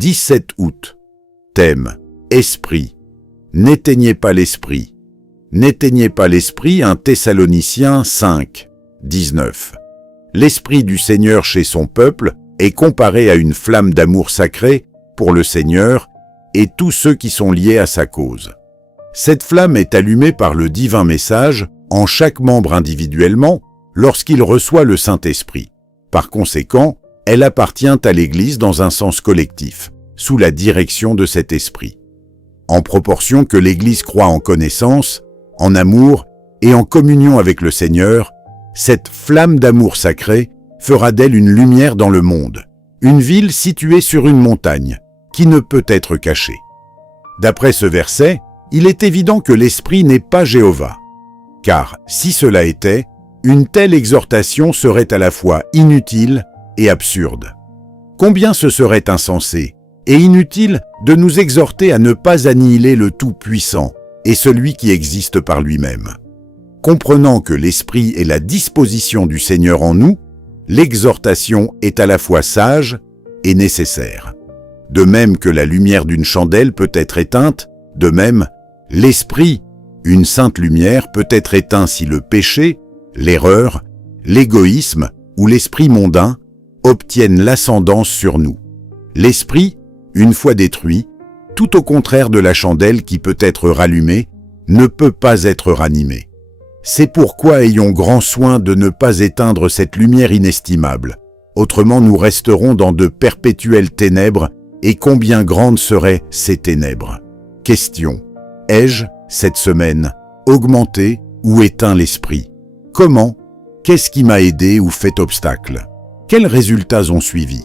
17 août. Thème: Esprit. N'éteignez pas l'esprit. N'éteignez pas l'esprit, 1 Thessaloniciens 5, 19. L'esprit du Seigneur chez son peuple est comparé à une flamme d'amour sacré pour le Seigneur et tous ceux qui sont liés à sa cause. Cette flamme est allumée par le divin message en chaque membre individuellement lorsqu'il reçoit le Saint-Esprit. Par conséquent, elle appartient à l'Église dans un sens collectif, sous la direction de cet esprit. En proportion que l'Église croît en connaissance, en amour et en communion avec le Seigneur, cette flamme d'amour sacré fera d'elle une lumière dans le monde, une ville située sur une montagne, qui ne peut être cachée. D'après ce verset, il est évident que l'Esprit n'est pas Jéhovah, car si cela était, une telle exhortation serait à la fois inutile et absurde. Combien ce serait insensé et inutile de nous exhorter à ne pas annihiler le Tout-Puissant et celui qui existe par lui-même. Comprenant que l'Esprit est la disposition du Seigneur en nous, l'exhortation est à la fois sage et nécessaire. De même que la lumière d'une chandelle peut être éteinte, de même, l'Esprit, une sainte lumière, peut être éteint si le péché, l'erreur, l'égoïsme ou l'esprit mondain obtiennent l'ascendance sur nous. L'Esprit, une fois détruit, tout au contraire de la chandelle qui peut être rallumée, ne peut pas être ranimée. C'est pourquoi ayons grand soin de ne pas éteindre cette lumière inestimable. Autrement, nous resterons dans de perpétuelles ténèbres, et combien grandes seraient ces ténèbres? Question: ai-je, cette semaine, augmenté ou éteint l'esprit? Comment? Qu'est-ce qui m'a aidé ou fait obstacle? Quels résultats ont suivi?